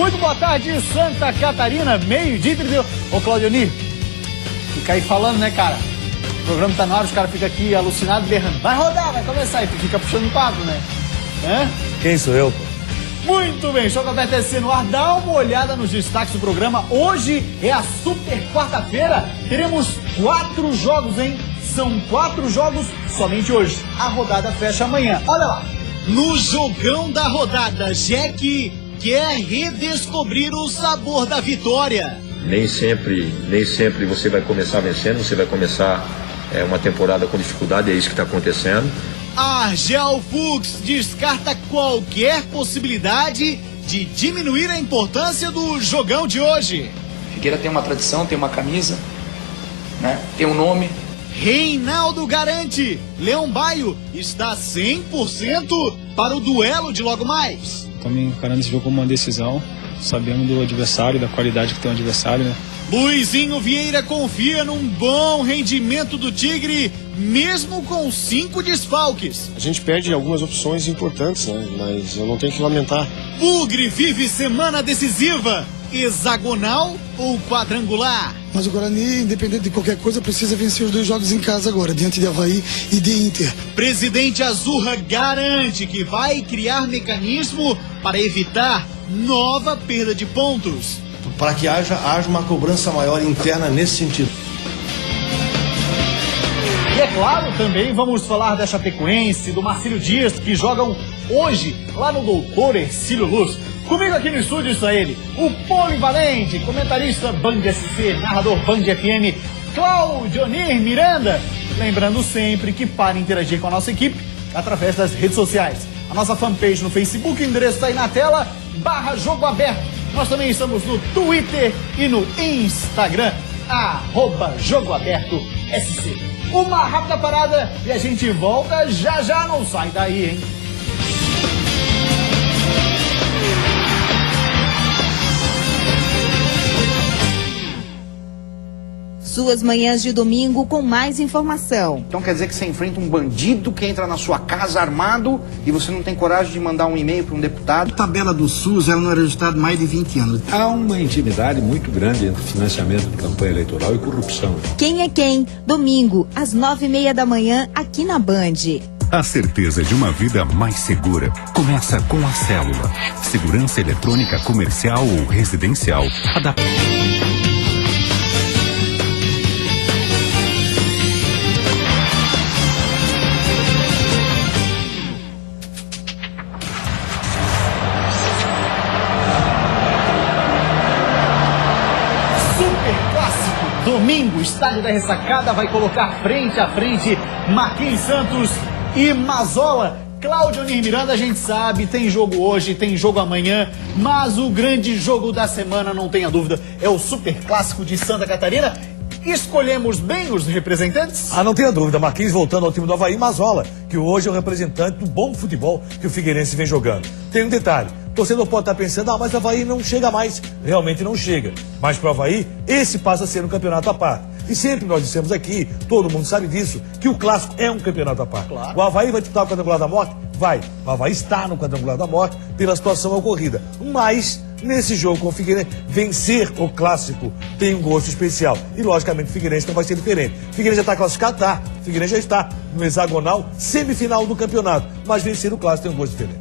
Muito boa tarde, Santa Catarina, meio-dia e 31. Ô, Claudionir, fica aí falando, né, cara? O programa tá na hora, os caras ficam aqui alucinados, berrando. Vai rodar, vai começar. E tu fica puxando o papo, né? Quem sou eu, pô? Muito bem, Jogo Aberto SC no ar. Dá uma olhada nos destaques do programa. Hoje é a super quarta-feira. Teremos 4 jogos, hein? São 4 jogos somente hoje. A rodada fecha amanhã. Olha lá. No jogão da rodada, Jack quer redescobrir o sabor da vitória. Nem sempre você vai começar vencendo, você vai começar uma temporada com dificuldade, é isso que está acontecendo. Argel Fuchs descarta qualquer possibilidade de diminuir a importância do jogão de hoje. Figueira tem uma tradição, tem uma camisa, né? Tem um nome. Reinaldo garante, Leão Baio está 100% para o duelo de logo mais. Também encarando esse jogo como uma decisão, sabendo do adversário, da qualidade que tem o adversário, né? Luizinho Vieira confia num bom rendimento do Tigre, mesmo com 5 desfalques. A gente perde algumas opções importantes, né? Mas eu não tenho que lamentar. Bugre vive semana decisiva, hexagonal ou quadrangular? Mas o Guarani, independente de qualquer coisa, precisa vencer os 2 jogos em casa agora, diante de Avaí e de Inter. Presidente Azurra garante que vai criar mecanismo para evitar nova perda de pontos. Para que haja uma cobrança maior interna nesse sentido. E é claro, também vamos falar da Chapecoense, do Marcílio Dias, que jogam hoje lá no Doutor Hercílio Luz. Comigo aqui no estúdio está ele, o polivalente, comentarista Band SC, narrador Band FM, Claudionir Miranda. Lembrando sempre que para interagir com a nossa equipe, através das redes sociais. A nossa fanpage no Facebook, o endereço está aí na tela, /Jogo Aberto. Nós também estamos no Twitter e no Instagram, @Jogo Aberto SC. Uma rápida parada e a gente volta já, não sai daí, hein? Suas manhãs de domingo com mais informação. Então quer dizer que você enfrenta um bandido que entra na sua casa armado e você não tem coragem de mandar um e-mail para um deputado? A tabela do SUS ela não era registrada há mais de 20 anos. Há uma intimidade muito grande entre financiamento de campanha eleitoral e corrupção. Quem é quem? Domingo, às 9h30 da manhã, aqui na Band. A certeza de uma vida mais segura começa com a Célula. Segurança eletrônica comercial ou residencial. Domingo, o estádio da Ressacada vai colocar frente a frente Marquinhos Santos e Mazola. Claudionir Miranda, a gente sabe, tem jogo hoje, tem jogo amanhã, mas o grande jogo da semana, não tenha dúvida, é o Super Clássico de Santa Catarina. Escolhemos bem os representantes? Não tenha dúvida, Marquinhos voltando ao time do Avaí, Mazola, que hoje é o representante do bom futebol que o Figueirense vem jogando. Tem um detalhe, o torcedor pode estar pensando, mas o Avaí não chega mais. Realmente não chega. Mas para o Avaí, esse passa a ser um campeonato à parte. E sempre nós dissemos aqui, todo mundo sabe disso, que o Clássico é um campeonato à parte. Claro. O Avaí vai disputar o quadrangular da morte? Vai. O Avaí está no quadrangular da morte pela situação ocorrida. Mas, nesse jogo com o Figueirense, vencer o Clássico tem um gosto especial. E, logicamente, o Figueirense não vai ser diferente. O Figueirense já está classificado? Tá. O Figueirense já está no hexagonal, semifinal do campeonato. Mas vencer o Clássico tem um gosto diferente.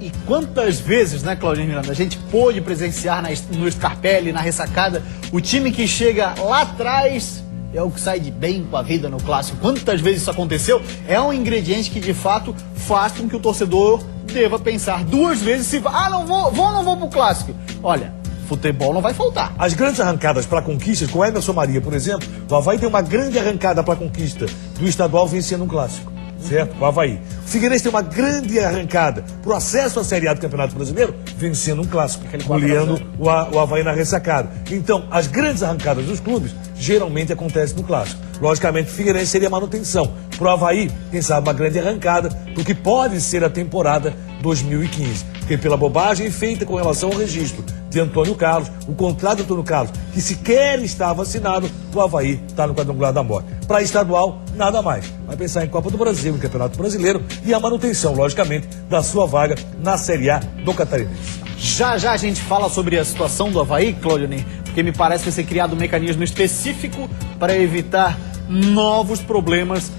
E quantas vezes, né, Claudinho Miranda, a gente pôde presenciar no Scarpelli, na Ressacada, o time que chega lá atrás é o que sai de bem com a vida no Clássico. Quantas vezes isso aconteceu? É um ingrediente que, de fato, faz com que o torcedor deva pensar 2 vezes se... não vou pro Clássico. Olha, futebol não vai faltar. As grandes arrancadas para conquistas, com Emerson Maria, por exemplo, o Avaí tem uma grande arrancada para conquista do estadual vencendo um Clássico. Certo? O Avaí. O Figueirense tem uma grande arrancada para o acesso à Série A do Campeonato Brasileiro, vencendo um Clássico, goleando o Avaí na Ressacada. Então, as grandes arrancadas dos clubes geralmente acontecem no Clássico. Logicamente, o Figueirense seria manutenção. Para o Avaí, quem sabe uma grande arrancada do que pode ser a temporada 2015. Porque pela bobagem feita com relação ao registro de Antônio Carlos, o contrato de Antônio Carlos, que sequer estava assinado, o Avaí está no quadrangular da morte. para estadual, nada mais. Vai pensar em Copa do Brasil, em Campeonato Brasileiro e a manutenção, logicamente, da sua vaga na Série A do Catarinense. Já a gente fala sobre a situação do Avaí, Claudionei, porque me parece que vai ser criado um mecanismo específico para evitar novos problemas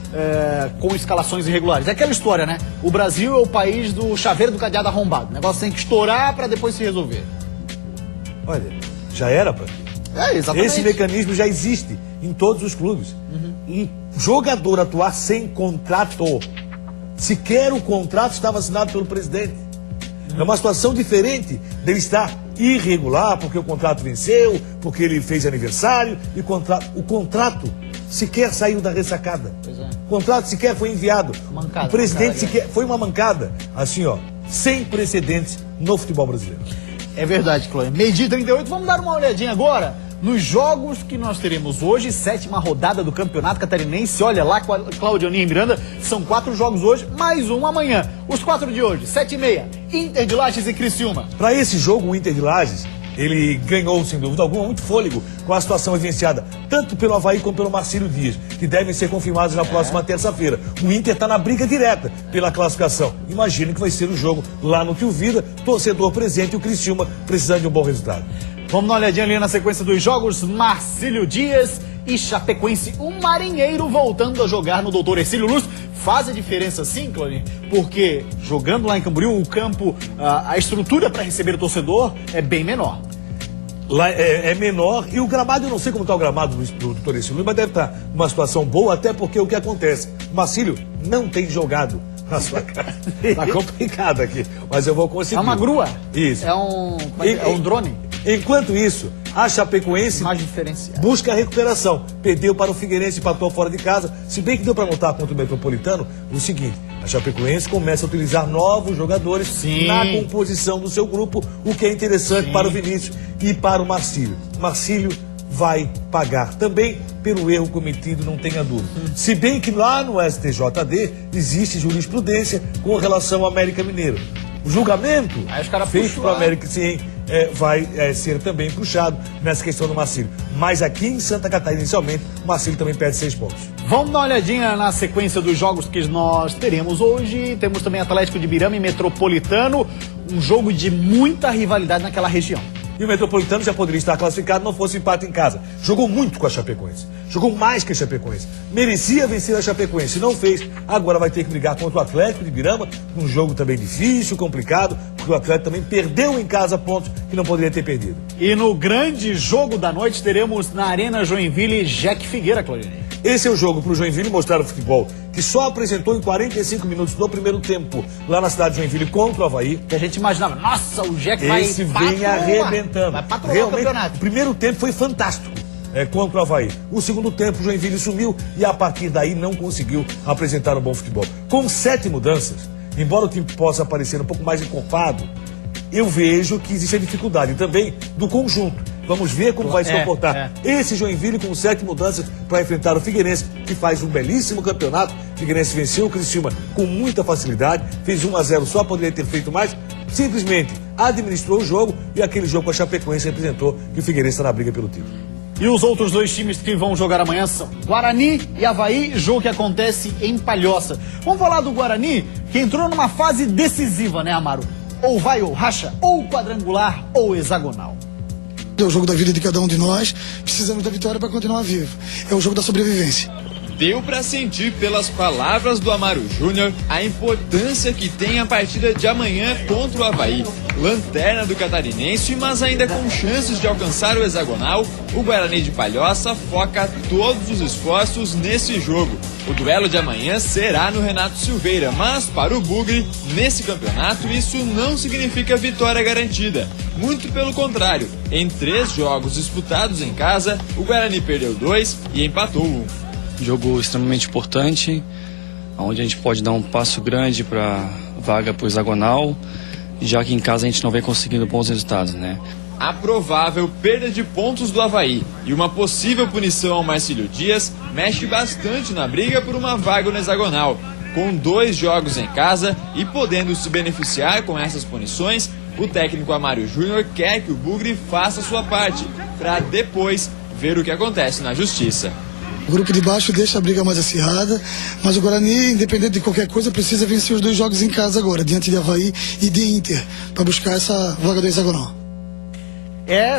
com escalações irregulares. É aquela história, né? O Brasil é o país do chaveiro do cadeado arrombado. O negócio tem que estourar para depois se resolver. Olha, já era, pá. Exatamente. Esse mecanismo já existe em todos os clubes. Um jogador atuar sem contrato, sequer o contrato estava assinado pelo presidente. É uma situação diferente dele estar irregular, porque o contrato venceu, porque ele fez aniversário, e o contrato sequer saiu da ressacada. O contrato sequer foi enviado. O presidente sequer... Foi uma mancada, assim, ó, sem precedentes no futebol brasileiro. É verdade, Cláudio. Meio-dia 38, vamos dar uma olhadinha agora nos jogos que nós teremos hoje, 7ª rodada do Campeonato Catarinense. Olha lá, Claudionei e Miranda, são 4 jogos hoje, mais um amanhã. Os 4 de hoje, 7h30, Inter de Lages e Criciúma. Para esse jogo, o Inter de Lages, ele ganhou, sem dúvida alguma, muito fôlego com a situação evidenciada, tanto pelo Avaí como pelo Marcílio Dias, que devem ser confirmados na próxima terça-feira. O Inter está na briga direta pela classificação. Imagina que vai ser o jogo lá no Tio Vida, torcedor presente e o Criciúma precisando de um bom resultado. Vamos dar uma olhadinha ali na sequência dos jogos. Marcílio Dias e Chapecoense, um marinheiro voltando a jogar no Doutor Hercílio Luz. Faz a diferença sim, Cláudio, porque jogando lá em Camboriú, o campo, a estrutura para receber o torcedor é bem menor. Lá é menor e o gramado, eu não sei como está o gramado do Doutor Hercílio Luz, mas deve estar numa situação boa, até porque o que acontece? O Marcílio não tem jogado na sua casa. Tá complicado aqui, mas eu vou conseguir. É uma grua? Isso. É um drone? Enquanto isso, a Chapecoense busca a recuperação. Perdeu para o Figueirense, empatou fora de casa. Se bem que deu para notar contra o Metropolitano o seguinte: a Chapecoense começa a utilizar novos jogadores na composição do seu grupo, o que é interessante para o Vinícius e para o Marcílio. Marcílio vai pagar também pelo erro cometido, não tenha dúvida. Se bem que lá no STJD existe jurisprudência com relação ao América Mineiro. O julgamento feito para o América vai ser também puxado nessa questão do Marcílio. Mas aqui em Santa Catarina, inicialmente, o Marcílio também perde 6 pontos. Vamos dar uma olhadinha na sequência dos jogos que nós teremos hoje. Temos também Atlético de Birama e Metropolitano. Um jogo de muita rivalidade naquela região. E o Metropolitano já poderia estar classificado, não fosse empate em casa. Jogou muito com a Chapecoense. Jogou mais que a Chapecoense. Merecia vencer a Chapecoense, não fez. Agora vai ter que brigar contra o Atlético de Birama, um jogo também difícil, complicado, porque o Atlético também perdeu em casa pontos que não poderia ter perdido. E no grande jogo da noite teremos na Arena Joinville Jack Figueira, Claudionei. Esse é o jogo para o Joinville mostrar o futebol, que só apresentou em 45 minutos do primeiro tempo, lá na cidade de Joinville contra o Avaí. Que a gente imaginava, nossa, o Jack vai Esse vem arrebentando. Vai patrulhar realmente, o campeonato. O primeiro tempo foi fantástico contra o Avaí. O segundo tempo, o Joinville sumiu e a partir daí não conseguiu apresentar um bom futebol. Com 7 mudanças, embora o time possa parecer um pouco mais encorpado, eu vejo que existe a dificuldade também do conjunto. Vamos ver como vai se comportar esse Joinville com 7 mudanças para enfrentar o Figueirense, que faz um belíssimo campeonato. O Figueirense venceu o Criciúma com muita facilidade, fez 1-0, só poderia ter feito mais. Simplesmente administrou o jogo e aquele jogo com a Chapecoense representou que o Figueirense está na briga pelo título. E os outros 2 times que vão jogar amanhã são Guarani e Avaí, jogo que acontece em Palhoça. Vamos falar do Guarani, que entrou numa fase decisiva, né, Amaro? Ou vai ou racha, ou quadrangular, ou hexagonal. É o jogo da vida de cada um de nós, precisamos da vitória para continuar vivo. É o jogo da sobrevivência. Deu para sentir pelas palavras do Amaro Júnior a importância que tem a partida de amanhã contra o Avaí. Lanterna do Catarinense, mas ainda com chances de alcançar o hexagonal, o Guarani de Palhoça foca todos os esforços nesse jogo. O duelo de amanhã será no Renato Silveira, mas para o Bugre, nesse campeonato, isso não significa vitória garantida. Muito pelo contrário, em 3 jogos disputados em casa, o Guarani perdeu 2 e empatou 1. Jogo extremamente importante, onde a gente pode dar um passo grande para vaga para o hexagonal, já que em casa a gente não vem conseguindo bons resultados, né? A provável perda de pontos do Avaí e uma possível punição ao Marcílio Dias mexe bastante na briga por uma vaga no hexagonal. Com 2 jogos em casa e podendo se beneficiar com essas punições, o técnico Amaro Júnior quer que o Bugre faça sua parte, para depois ver o que acontece na justiça. O grupo de baixo deixa a briga mais acirrada, mas o Guarani, independente de qualquer coisa, precisa vencer os 2 jogos em casa agora, diante de Avaí e de Inter, para buscar essa vaga do hexagonal.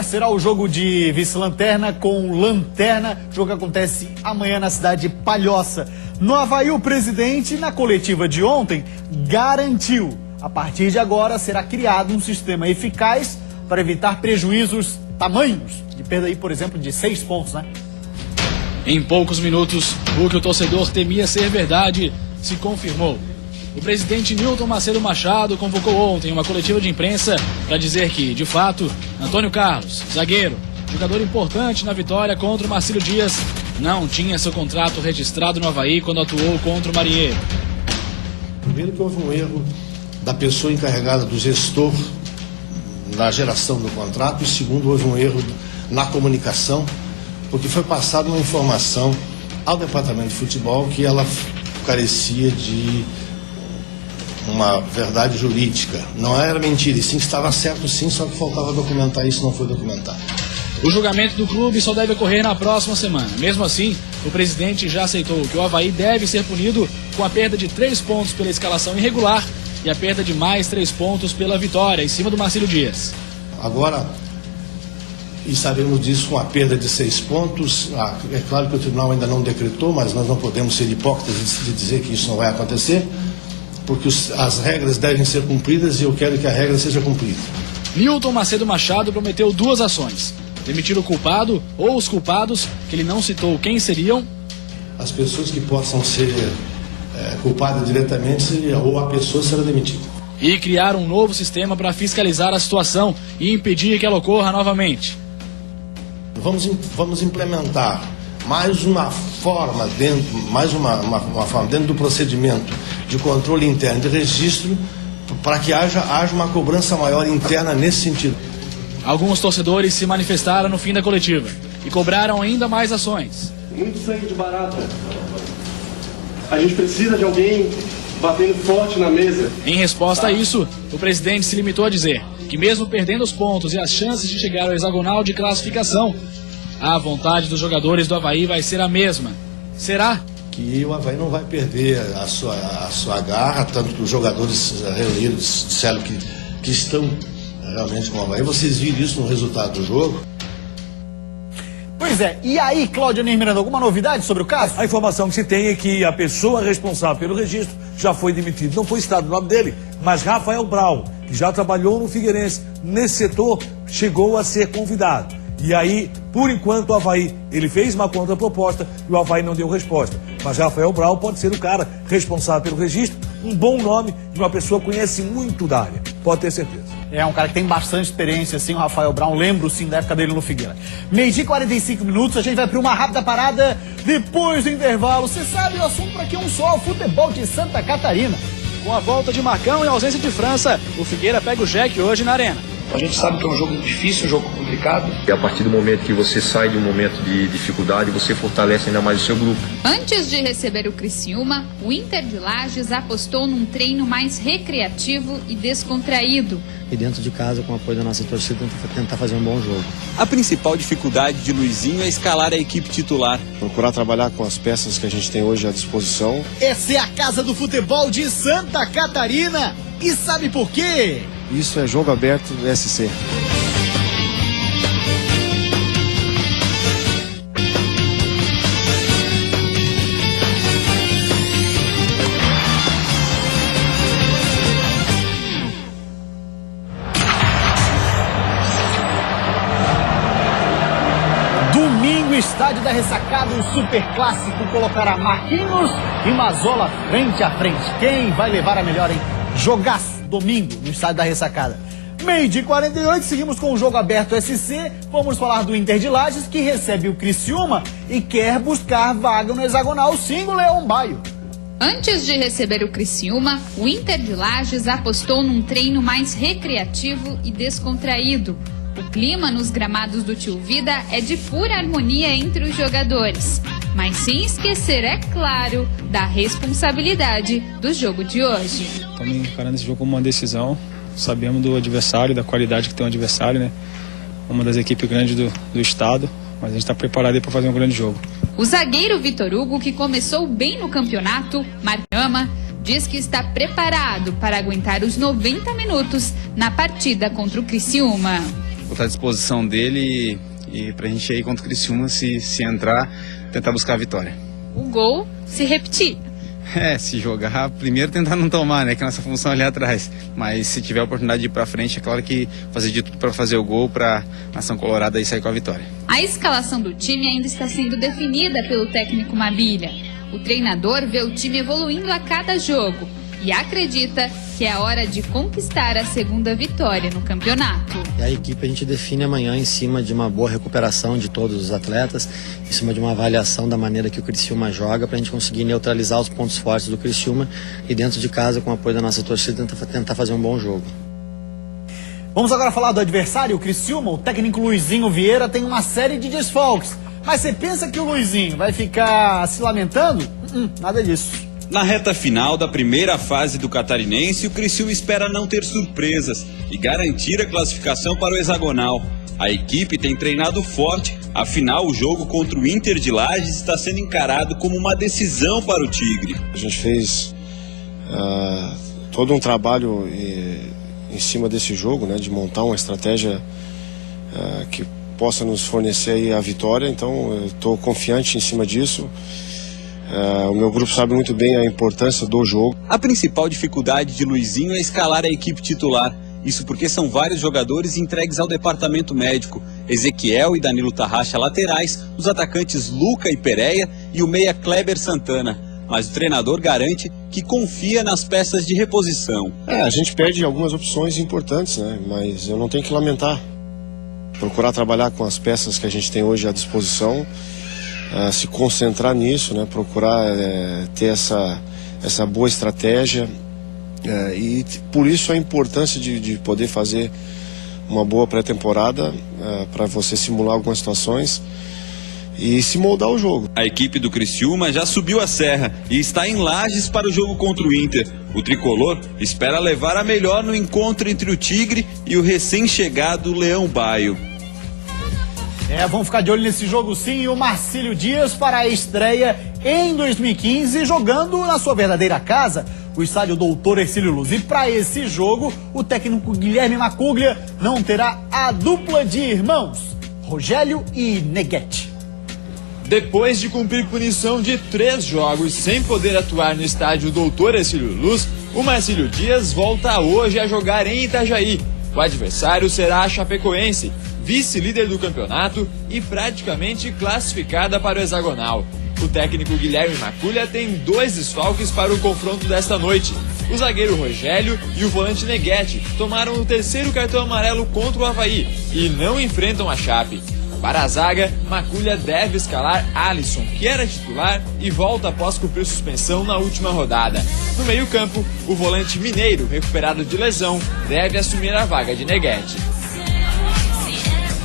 Será o jogo de vice-lanterna com lanterna. O jogo acontece amanhã na cidade de Palhoça. No Avaí, o presidente, na coletiva de ontem, garantiu: a partir de agora será criado um sistema eficaz para evitar prejuízos tamanhos, de perda aí, por exemplo, de 6 pontos, né? Em poucos minutos, o que o torcedor temia ser verdade se confirmou. O presidente Nilton Macedo Machado convocou ontem uma coletiva de imprensa para dizer que, de fato, Antônio Carlos, zagueiro, jogador importante na vitória contra o Marcílio Dias, não tinha seu contrato registrado no Avaí quando atuou contra o Marinheiro. Primeiro que houve um erro da pessoa encarregada, do gestor, na geração do contrato, e segundo, houve um erro na comunicação, porque foi passada uma informação ao departamento de futebol que ela carecia de uma verdade jurídica. Não era mentira, e sim, estava certo sim, só que faltava documentar isso, não foi documentado. O julgamento do clube só deve ocorrer na próxima semana. Mesmo assim, o presidente já aceitou que o Avaí deve ser punido com a perda de 3 pontos pela escalação irregular e a perda de mais 3 pontos pela vitória em cima do Marcílio Dias. Agora, e sabemos disso com a perda de 6 pontos, é claro que o tribunal ainda não decretou, mas nós não podemos ser hipócritas de dizer que isso não vai acontecer, porque as regras devem ser cumpridas e eu quero que a regra seja cumprida. Nilton Macedo Machado prometeu 2 ações: demitir o culpado ou os culpados, que ele não citou quem seriam. As pessoas que possam ser culpadas diretamente ou a pessoa será demitida. E criar um novo sistema para fiscalizar a situação e impedir que ela ocorra novamente. Vamos implementar mais uma forma dentro do procedimento de controle interno de registro para que haja uma cobrança maior interna nesse sentido. Alguns torcedores se manifestaram no fim da coletiva e cobraram ainda mais ações. Muito sangue de barata. A gente precisa de alguém batendo forte na mesa. Em resposta a isso, o presidente se limitou a dizer que mesmo perdendo os pontos e as chances de chegar ao hexagonal de classificação, a vontade dos jogadores do Avaí vai ser a mesma. Será? Que o Avaí não vai perder a sua garra, tanto que os jogadores reunidos disseram que estão realmente com o Avaí. Vocês viram isso no resultado do jogo? Pois é, e aí, Cláudio Ney Miranda, alguma novidade sobre o caso? A informação que se tem é que a pessoa responsável pelo registro já foi demitida. Não foi citado o nome dele, mas Rafael Brau, que já trabalhou no Figueirense nesse setor, chegou a ser convidado. E aí, por enquanto, o Avaí, ele fez uma contraproposta e o Avaí não deu resposta. Mas Rafael Brau pode ser o cara responsável pelo registro, um bom nome e uma pessoa que conhece muito da área, pode ter certeza. É um cara que tem bastante experiência, assim, o Rafael Brau, lembro sim da época dele no Figueira. 12h45, a gente vai para uma rápida parada depois do intervalo. Você sabe, o assunto aqui é um só, o futebol de Santa Catarina. Com a volta de Marcão e ausência de França, o Figueira pega o Jack hoje na Arena. A gente sabe que é um jogo difícil, um jogo complicado. E a partir do momento que você sai de um momento de dificuldade, você fortalece ainda mais o seu grupo. Antes de receber o Criciúma, o Inter de Lages apostou num treino mais recreativo e descontraído. E dentro de casa, com o apoio da nossa torcida, tentar fazer um bom jogo. A principal dificuldade de Luizinho é escalar a equipe titular. Procurar trabalhar com as peças que a gente tem hoje à disposição. Essa é a Casa do Futebol de Santa Catarina. E sabe por quê? Isso é Jogo Aberto SC. Domingo, estádio da Ressacada, o Super Clássico colocará Marquinhos e Mazola frente a frente. Quem vai levar a melhor, hein? Jogaço, domingo, no estádio da Ressacada. 12h48, seguimos com o Jogo Aberto SC. Vamos falar do Inter de Lages, que recebe o Criciúma e quer buscar vaga no hexagonal. Sim, o Leão Baio. Antes de receber o Criciúma, o Inter de Lages apostou num treino mais recreativo e descontraído. O clima nos gramados do Tio Vida é de pura harmonia entre os jogadores. Mas sem esquecer, é claro, da responsabilidade do jogo de hoje. Estamos encarando esse jogo como uma decisão. Sabemos do adversário, da qualidade que tem o adversário, né? Uma das equipes grandes do estado. Mas a gente está preparado para fazer um grande jogo. O zagueiro Vitor Hugo, que começou bem no campeonato, Marcama, diz que está preparado para aguentar os 90 minutos na partida contra o Criciúma. Vou estar à disposição dele e pra gente ir contra o Criciúma, se entrar, tentar buscar a vitória. O gol se repetir. Se jogar, primeiro tentar não tomar, né, que é a nossa função ali atrás. Mas se tiver a oportunidade de ir pra frente, é claro que fazer de tudo para fazer o gol, pra Nação Colorada e sair com a vitória. A escalação do time ainda está sendo definida pelo técnico Mabilha. O treinador vê o time evoluindo a cada jogo e acredita que é a hora de conquistar a segunda vitória no campeonato. E a equipe a gente define amanhã em cima de uma boa recuperação de todos os atletas, em cima de uma avaliação da maneira que o Criciúma joga, para a gente conseguir neutralizar os pontos fortes do Criciúma e dentro de casa, com o apoio da nossa torcida, tentar fazer um bom jogo. Vamos agora falar do adversário, o Criciúma. O técnico Luizinho Vieira tem uma série de desfalques. Mas você pensa que o Luizinho vai ficar se lamentando? Nada disso. Na reta final da primeira fase do Catarinense, o Criciúma espera não ter surpresas e garantir a classificação para o hexagonal. A equipe tem treinado forte, afinal o jogo contra o Inter de Lages está sendo encarado como uma decisão para o Tigre. A gente fez todo um trabalho em cima desse jogo, né, de montar uma estratégia que possa nos fornecer aí a vitória, então eu estou confiante em cima disso. O meu grupo sabe muito bem a importância do jogo. A principal dificuldade de Luizinho é escalar a equipe titular. Isso porque são vários jogadores entregues ao departamento médico. Ezequiel e Danilo Tarraxa laterais, os atacantes Luca e Pereira e o meia Kleber Santana. Mas o treinador garante que confia nas peças de reposição. A gente perde algumas opções importantes, né? Mas eu não tenho que lamentar. Procurar trabalhar com as peças que a gente tem hoje à disposição. Se concentrar nisso, né? Procurar ter essa boa estratégia e por isso a importância de poder fazer uma boa pré-temporada para você simular algumas situações e se moldar o jogo. A equipe do Criciúma já subiu a serra e está em Lages para o jogo contra o Inter. O tricolor espera levar a melhor no encontro entre o Tigre e o recém-chegado Leão Baio. Vamos ficar de olho nesse jogo sim. E o Marcílio Dias para a estreia em 2015, jogando na sua verdadeira casa, o estádio Doutor Hercílio Luz. E para esse jogo, o técnico Guilherme Macuglia não terá a dupla de irmãos, Rogério e Neguete. Depois de cumprir punição de 3 jogos sem poder atuar no estádio Doutor Hercílio Luz, o Marcílio Dias volta hoje a jogar em Itajaí. O adversário será a Chapecoense, vice-líder do campeonato e praticamente classificada para o hexagonal. O técnico Guilherme Macuglia tem 2 desfalques para o confronto desta noite. O zagueiro Rogério e o volante Neguete tomaram o 3º cartão amarelo contra o Avaí e não enfrentam a Chape. Para a zaga, Macuglia deve escalar Alisson, que era titular e volta após cumprir suspensão na última rodada. No meio-campo, o volante mineiro, recuperado de lesão, deve assumir a vaga de Neguete.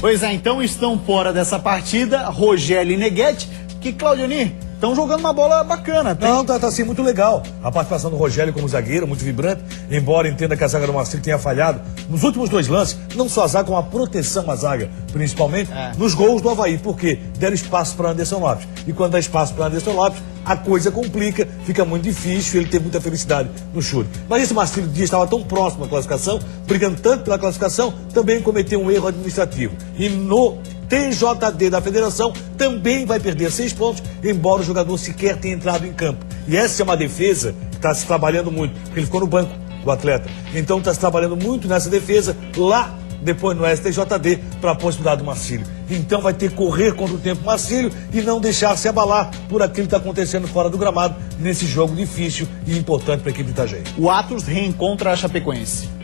Pois então estão fora dessa partida Rogério e Neguete, que, Claudionir, estão jogando uma bola bacana. Não, tá assim, muito legal. A participação do Rogério como zagueiro, muito vibrante, embora entenda que a zaga do Marcílio tenha falhado nos últimos 2 lances, não só a zaga, como a proteção à zaga, principalmente nos gols do Avaí, porque deram espaço para Anderson Lopes. E quando dá espaço para Anderson Lopes, a coisa complica, fica muito difícil, ele tem muita felicidade no chute. Mas esse Marcílio Dias estava tão próximo da classificação, brigando tanto pela classificação, também cometeu um erro administrativo. E no TJD da federação também vai perder 6 pontos, embora o jogador sequer tenha entrado em campo. E essa é uma defesa que está se trabalhando muito, porque ele ficou no banco do atleta. Então está se trabalhando muito nessa defesa lá depois no STJD para a possibilidade do Marcílio. Então vai ter que correr contra o tempo Marcílio e não deixar se abalar por aquilo que está acontecendo fora do gramado nesse jogo difícil e importante para a equipe de Itajaí. O Atos reencontra a Chapecoense.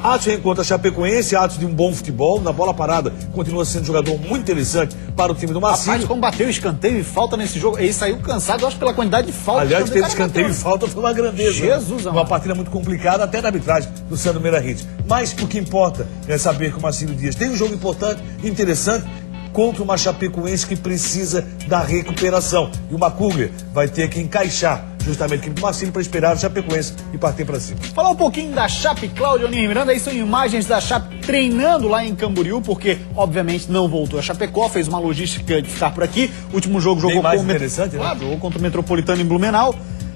Atos reencontra a Chapecoense, Atos de um bom futebol, na bola parada, continua sendo um jogador muito interessante para o time do Marcílio. Rapaz, como bateu escanteio e falta nesse jogo, ele saiu cansado, eu acho, pela quantidade de falta. Aliás, teve escanteio e falta, foi uma grandeza. Jesus, né? Uma partida muito complicada, até na arbitragem do Sandro Meirahit. Mas o que importa é saber que o Marcílio Dias tem um jogo importante, interessante, contra uma Chapecoense que precisa da recuperação. E o Macuglia vai ter que encaixar justamente a equipe do Marcílio para esperar o Chapecoense e partir para cima. Falar um pouquinho da Chape, Cláudio Onir Miranda, aí são imagens da Chape treinando lá em Camboriú, porque obviamente não voltou a Chapecó, fez uma logística de ficar por aqui. O último jogo jogou mais interessante, né? Jogou contra o Metropolitano em Blumenau.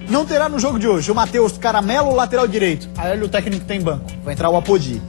Não terá no jogo de hoje o Matheus Caramelo, lateral direito. Aí olha o técnico tem banco, vai entrar o Apodi.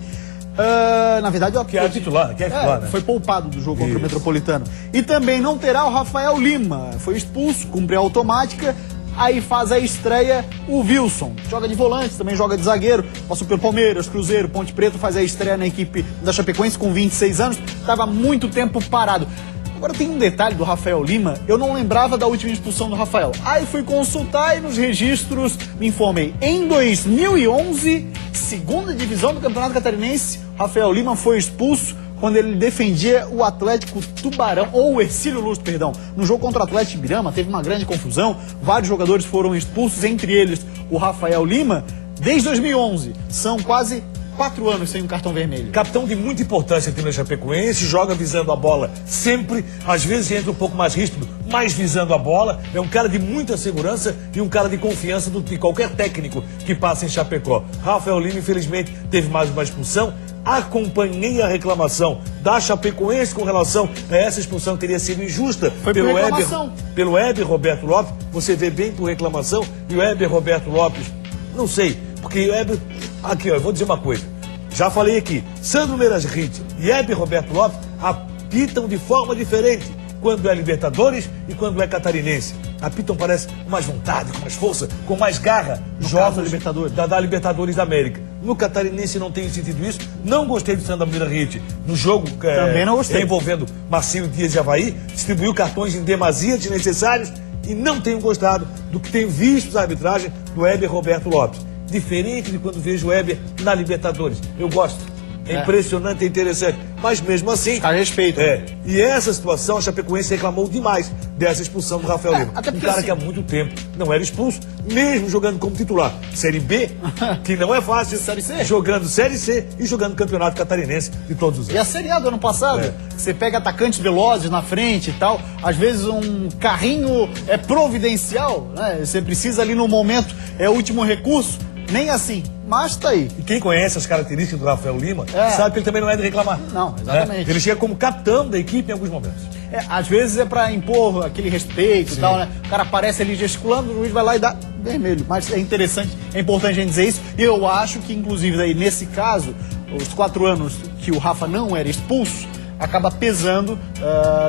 Na verdade, o que é titular, né? Foi poupado do jogo contra o Metropolitano. E também não terá o Rafael Lima, foi expulso, cumpre a automática. Aí faz a estreia o Wilson, joga de volante, também joga de zagueiro, passou pelo Palmeiras, Cruzeiro, Ponte Preta, faz a estreia na equipe da Chapecoense com 26 anos, estava muito tempo parado. Agora tem um detalhe do Rafael Lima, eu não lembrava da última expulsão do Rafael. Aí fui consultar e nos registros me informei. Em 2011, segunda divisão do Campeonato Catarinense, Rafael Lima foi expulso quando ele defendia o Atlético Tubarão, ou o Hercílio Luz, perdão. No jogo contra o Atlético Ibirama, teve uma grande confusão, vários jogadores foram expulsos, entre eles o Rafael Lima, desde 2011. São quase 4 anos sem um cartão vermelho. Capitão de muita importância aqui no Chapecoense, joga visando a bola sempre, às vezes entra um pouco mais ríspido, mas visando a bola. É um cara de muita segurança e um cara de confiança de qualquer técnico que passa em Chapecó. Rafael Lima, infelizmente, teve mais uma expulsão. Acompanhei a reclamação da Chapecoense com relação a essa expulsão que teria sido injusta pelo Heber Roberto Lopes. Você vê bem por reclamação e o Heber Roberto Lopes, não sei, porque o Heber... Aqui, ó, eu vou dizer uma coisa. Já falei aqui, Sandro Meirasrite e Heber Roberto Lopes apitam de forma diferente quando é Libertadores e quando é Catarinense. Apitam, parece, com mais vontade, com mais força, com mais garra. Jogos da Libertadores da América. No Catarinense não tenho sentido isso. Não gostei do Sandro Meirasrite no jogo também não gostei. Envolvendo Marcílio Dias e Avaí. Distribuiu cartões em demasia desnecessários e não tenho gostado do que tenho visto da arbitragem do Heber Roberto Lopes. Diferente de quando vejo o Heber na Libertadores. Eu gosto. É impressionante, é interessante. Mas mesmo assim... A respeito. E essa situação, a Chapecoense reclamou demais dessa expulsão do Rafael Lima. Um cara que há muito tempo não era expulso, mesmo jogando como titular. Série B, que não é fácil. Série C. Jogando Série C e jogando Campeonato Catarinense de todos os anos. E a Série A do ano passado, você pega atacantes velozes na frente e tal, às vezes um carrinho é providencial, né? Você precisa ali no momento, é o último recurso. Nem assim, mas tá aí. E quem conhece as características do Rafael Lima sabe que ele também não é de reclamar. Não, exatamente. Ele chega como capitão da equipe em alguns momentos. Às vezes é pra impor aquele respeito e tal, né? O cara aparece ali gesticulando, o juiz vai lá e dá vermelho. Mas é interessante, é importante a gente dizer isso. E eu acho que, inclusive, aí, nesse caso, os 4 anos que o Rafa não era expulso, acaba pesando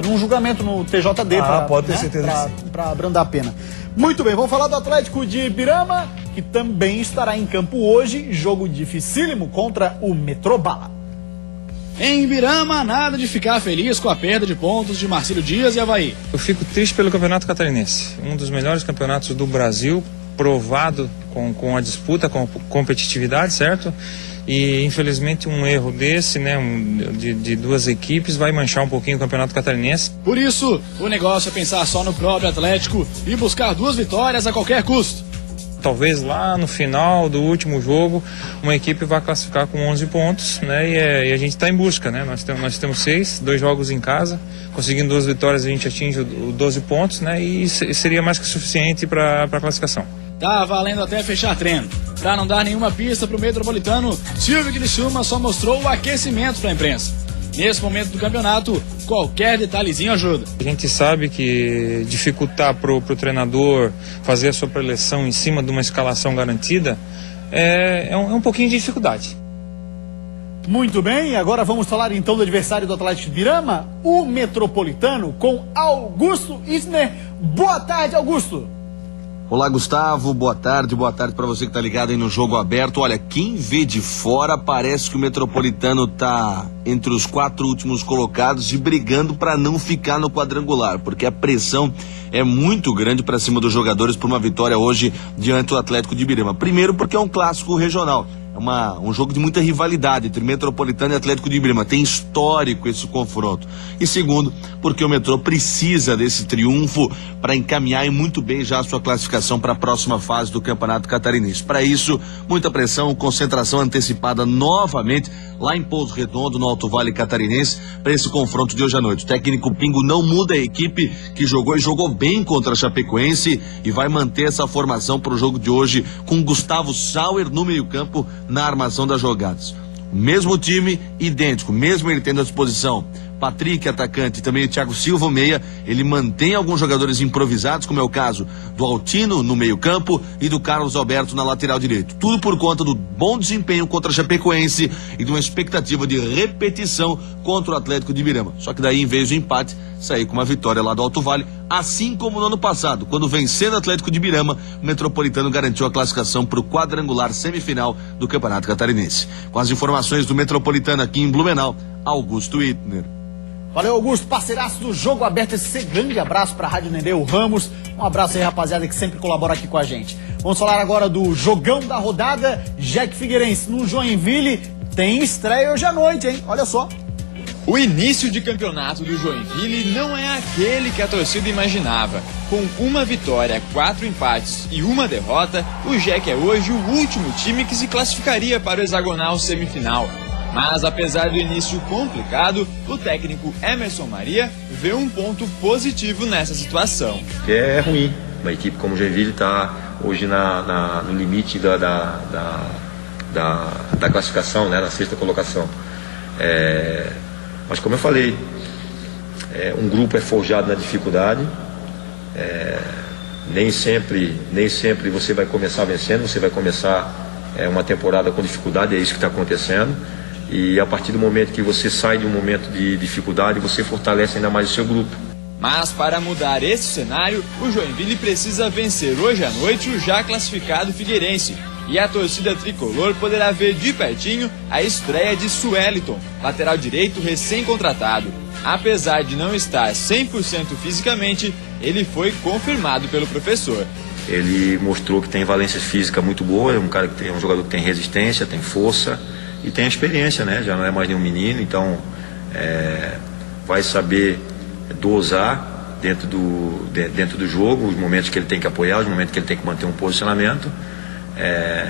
num julgamento no TJD. Pode ter certeza. Pra abrandar a pena. Muito bem, vamos falar do Atlético de Ibirama, que também estará em campo hoje, jogo dificílimo contra o Metrobala. Em Ibirama, nada de ficar feliz com a perda de pontos de Marcílio Dias e Avaí. Eu fico triste pelo Campeonato Catarinense, um dos melhores campeonatos do Brasil, provado com a disputa, com a competitividade, certo? E infelizmente um erro desse, né, de 2 equipes, vai manchar um pouquinho o Campeonato Catarinense. Por isso, o negócio é pensar só no próprio Atlético e buscar 2 vitórias a qualquer custo. Talvez lá no final do último jogo, uma equipe vá classificar com 11 pontos, né, e a gente está em busca, né, nós temos 6, 2 jogos em casa, conseguindo 2 vitórias a gente atinge os 12 pontos, né, e seria mais que suficiente para a classificação. Tá valendo até fechar treino. Pra não dar nenhuma pista pro Metropolitano, Silvio Criciúma só mostrou o aquecimento pra imprensa. Nesse momento do campeonato, qualquer detalhezinho ajuda. A gente sabe que dificultar pro treinador fazer a sua preleção em cima de uma escalação garantida é um pouquinho de dificuldade. Muito bem, agora vamos falar então do adversário do Atlético de Ibirama, o Metropolitano, com Augusto Isner. Boa tarde, Augusto. Olá, Gustavo, boa tarde para você que tá ligado aí no Jogo Aberto. Olha, quem vê de fora parece que o Metropolitano tá entre os 4 últimos colocados e brigando para não ficar no quadrangular, porque a pressão é muito grande para cima dos jogadores por uma vitória hoje diante do Atlético de Ibirama. Primeiro porque é um clássico regional. um jogo de muita rivalidade entre Metropolitano e Atlético de Ibirama. Tem histórico esse confronto. E segundo, porque o Metrô precisa desse triunfo para encaminhar muito bem já a sua classificação para a próxima fase do Campeonato Catarinense. Para isso, muita pressão, concentração antecipada novamente lá em Pouso Redondo, no Alto Vale Catarinense, para esse confronto de hoje à noite. O técnico Pingo não muda a equipe que jogou e jogou bem contra a Chapecoense e vai manter essa formação para o jogo de hoje com Gustavo Sauer no meio-campo na armação das jogadas. O mesmo time, idêntico, mesmo ele tendo à disposição Patrick, atacante, e também o Thiago Silva, meia, ele mantém alguns jogadores improvisados, como é o caso do Altino no meio-campo e do Carlos Alberto na lateral direito. Tudo por conta do bom desempenho contra a Chapecoense e de uma expectativa de repetição contra o Atlético de Ibirama. Só que daí, em vez do empate, sair com uma vitória lá do Alto Vale, assim como no ano passado, quando vencendo o Atlético de Ibirama, o Metropolitano garantiu a classificação para o quadrangular semifinal do Campeonato Catarinense. Com as informações do Metropolitano aqui em Blumenau, Augusto Wittner. Valeu, Augusto, parceiraço do Jogo Aberto. Esse grande abraço para a Rádio Nenê, o Ramos. Um abraço aí, rapaziada, que sempre colabora aqui com a gente. Vamos falar agora do jogão da rodada. Jack Figueirense no Joinville tem estreia hoje à noite, hein? Olha só. O início de campeonato do Joinville não é aquele que a torcida imaginava. Com uma vitória, 4 empates e uma derrota, o Jack é hoje o último time que se classificaria para o hexagonal semifinal. Mas, apesar do início complicado, o técnico Emerson Maria vê um ponto positivo nessa situação. É ruim. Uma equipe como o Joinville está hoje no limite da classificação, né, na 6ª colocação. Mas, como eu falei, um grupo é forjado na dificuldade. Nem sempre você vai começar vencendo, você vai começar uma temporada com dificuldade, é isso que está acontecendo. E a partir do momento que você sai de um momento de dificuldade, você fortalece ainda mais o seu grupo. Mas para mudar esse cenário, o Joinville precisa vencer hoje à noite o já classificado Figueirense. E a torcida tricolor poderá ver de pertinho a estreia de Sueliton, lateral direito recém-contratado. Apesar de não estar 100% fisicamente, ele foi confirmado pelo professor. Ele mostrou que tem valência física muito boa, é um jogador que tem resistência, tem força e tem experiência, né? Já não é mais nenhum menino, então vai saber dosar dentro do jogo, os momentos que ele tem que apoiar, os momentos que ele tem que manter um posicionamento.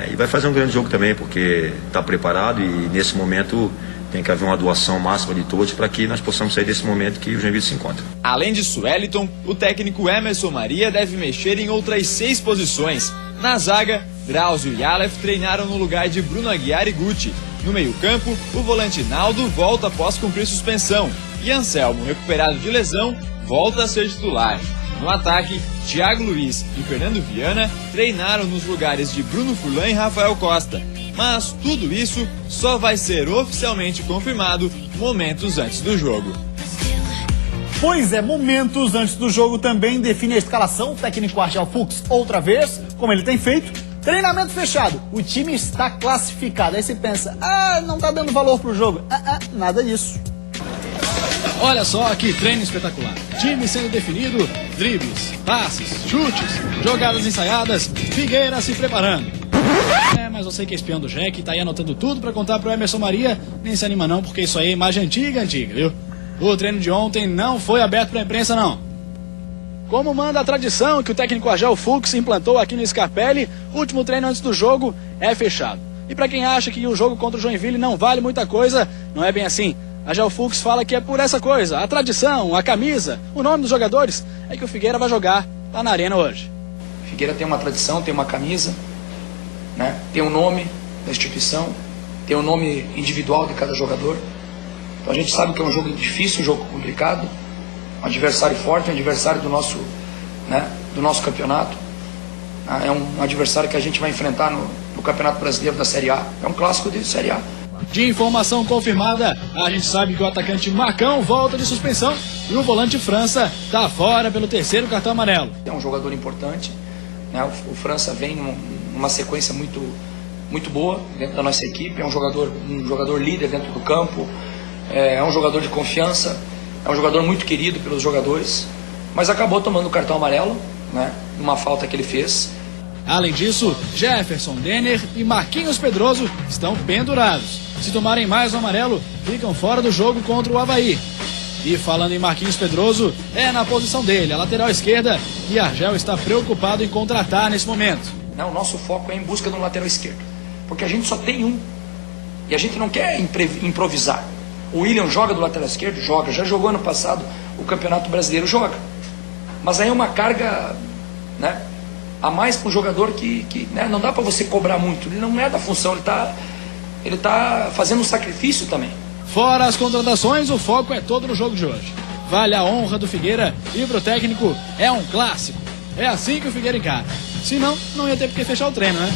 E vai fazer um grande jogo também, porque está preparado e nesse momento tem que haver uma doação máxima de todos para que nós possamos sair desse momento que o Joinville se encontra. Além de Sueliton, o técnico Emerson Maria deve mexer em outras 6 posições. Na zaga, Drauzio e Aleph treinaram no lugar de Bruno Aguiar e Guti. No meio-campo, o volante Naldo volta após cumprir suspensão e Anselmo, recuperado de lesão, volta a ser titular. No ataque, Thiago Luiz e Fernando Viana treinaram nos lugares de Bruno Furlan e Rafael Costa. Mas tudo isso só vai ser oficialmente confirmado momentos antes do jogo. Pois é, momentos antes do jogo também define a escalação. O técnico Argel Fux, outra vez, como ele tem feito. Treinamento fechado, o time está classificado. Aí você pensa, não tá dando valor pro jogo. Nada disso. Olha só que treino espetacular. Time sendo definido, dribles, passes, chutes, jogadas ensaiadas, Figueira se preparando. Mas você que é espião do Jack, tá aí anotando tudo pra contar pro Emerson Maria. Nem se anima não, porque isso aí é imagem antiga, viu? O treino de ontem não foi aberto pra imprensa, não. Como manda a tradição que o técnico Argel Fux implantou aqui no Scarpelli, o último treino antes do jogo é fechado. E pra quem acha que o jogo contra o Joinville não vale muita coisa, não é bem assim. Argel Fux fala que é por essa coisa, a tradição, a camisa, o nome dos jogadores, é que o Figueira vai jogar lá na arena hoje. Figueira tem uma tradição, tem uma camisa, né? Tem um nome da instituição, tem um nome individual de cada jogador. Então a gente sabe que é um jogo difícil, um jogo complicado, um adversário forte, um adversário do nosso campeonato. É um adversário que a gente vai enfrentar no Campeonato Brasileiro da Série A. É um clássico de Série A. De informação confirmada, a gente sabe que o atacante Marcão volta de suspensão e o volante França está fora pelo 3º cartão amarelo. É um jogador importante, né? O França vem numa sequência muito, muito boa dentro da nossa equipe. É um jogador líder dentro do campo, é um jogador de confiança, é um jogador muito querido pelos jogadores, mas acabou tomando o cartão amarelo, né? Numa falta que ele fez. Além disso, Jefferson, Denner e Marquinhos Pedroso estão pendurados. Se tomarem mais um amarelo, ficam fora do jogo contra o Avaí. E falando em Marquinhos Pedroso, é na posição dele, a lateral esquerda, e Argel está preocupado em contratar nesse momento. O nosso foco é em busca de um lateral esquerdo, porque a gente só tem um, e a gente não quer improvisar. O William joga do lateral esquerdo? Joga. Já jogou ano passado o Campeonato Brasileiro? Joga. Mas aí é uma carga, né, a mais para um jogador que né, não dá para você cobrar muito. Ele não é da função, ele tá fazendo um sacrifício também. Fora as contratações, o foco é todo no jogo de hoje. Vale a honra do Figueira e pro técnico é um clássico. É assim que o Figueira encara. Senão, não ia ter porque fechar o treino, né?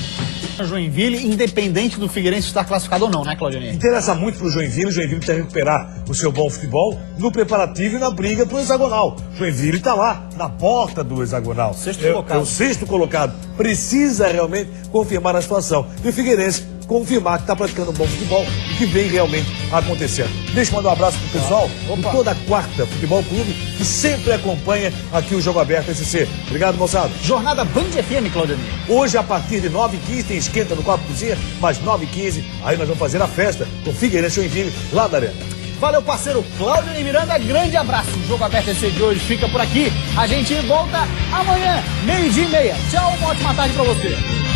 Joinville, independente do Figueirense estar classificado ou não, né, Claudionei? Interessa muito pro Joinville. O Joinville precisa recuperar o seu bom futebol no preparativo e na briga pro hexagonal. Joinville tá lá, na porta do hexagonal. É o sexto colocado. Precisa realmente confirmar a situação. E o Figueirense confirmar que está praticando um bom futebol e que vem realmente acontecendo. Deixa eu mandar um abraço pro pessoal de toda a Quarta Futebol Clube, que sempre acompanha aqui o Jogo Aberto SC. Obrigado, moçada. Jornada Band FM, Claudionei. Hoje, a partir de 9h15, tem esquenta no Copa Cozinha, mas 9h15, aí nós vamos fazer a festa com o Figueirense Joinville lá da Arena. Valeu, parceiro Claudionei Miranda, grande abraço. O Jogo Aberto SC de hoje fica por aqui. A gente volta amanhã, 12h30. Tchau, uma ótima tarde pra você.